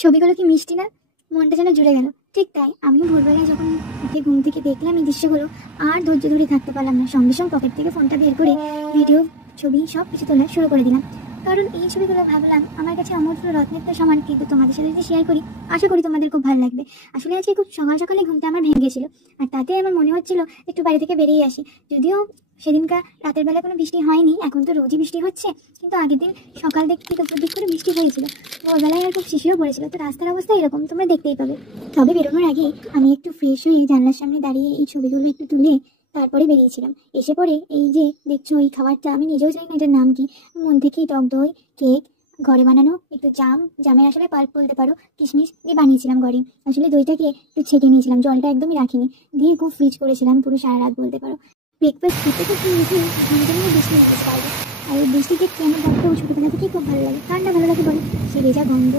ছবিগুলো কি মিষ্টি না? মনটা যেন জুড়ে গেল। ঠিক তাই আমিও ভোরবেলায় যখন উঠে ঘুম থেকে দেখলাম এই দৃশ্যগুলো, আর ধৈর্য ধরে থাকতে পারলাম না। সঙ্গে সঙ্গে পকেট থেকে ফোনটা বের করে ভিডিও, ছবি সব কিছু তোলা শুরু করে দিলাম। কারণ এই ছবিগুলো ভাবলাম আমার কাছে অমূল্য রত্নের তো সমান, কিন্তু তোমাদের সাথে যদি শেয়ার করি আশা করি তোমাদের খুব ভালো লাগবে। আসলে আজকে খুব সকাল সকালে ঘুমটা আমার ভেঙে গেছিল, আর তাতে আমার মনে হচ্ছিল একটু বাড়ি থেকে বেরিয়ে আসি। যদিও সেদিনকার রাতের বেলা কোনো বৃষ্টি হয়নি, এখন তো রোজই বৃষ্টি হচ্ছে, কিন্তু আগের দিন সকাল দিক থেকে দুপুর দিক করে বৃষ্টি হয়েছিল। ভোরবেলায় আর খুব শিশিরও পড়েছিল। তো রাস্তার অবস্থা এরকম তোমরা দেখতেই পাবে। তবে বেরোনোর আগে আমি একটু ফ্রেশ হয়ে জানলার সামনে দাঁড়িয়ে এই ছবিগুলো একটু তুলে তারপরে বেরিয়েছিলাম। এসে পরে এই যে দেখছো এই খাবারটা, আমি নিজেও জানি না এটার নাম কি। মন থেকেই টক দই, কেক, ঘরে বানানো একটু জামের আসলে পাল্প বলতে পারো, কিশমিশ দিয়ে বানিয়েছিলাম ঘরে। আসলে দইটাকে একটু ছেঁকে নিয়েছিলাম, জলটা একদমই রাখিনি, দিয়ে খুব ফ্রিজ করেছিলাম পুরো সারা রাত বলতে পারো। ব্রেকফাস্ট খেতে খেতে উঠে ঘন্টা নিয়ে বৃষ্টি হচ্ছে বাইরে। আর এই বৃষ্টিকে কেন দেখতেও ছোটবেলা থেকেই খুব ভালো লাগে। ঠান্ডা ভালো লাগে বলো, সে ভেজা গন্ধ,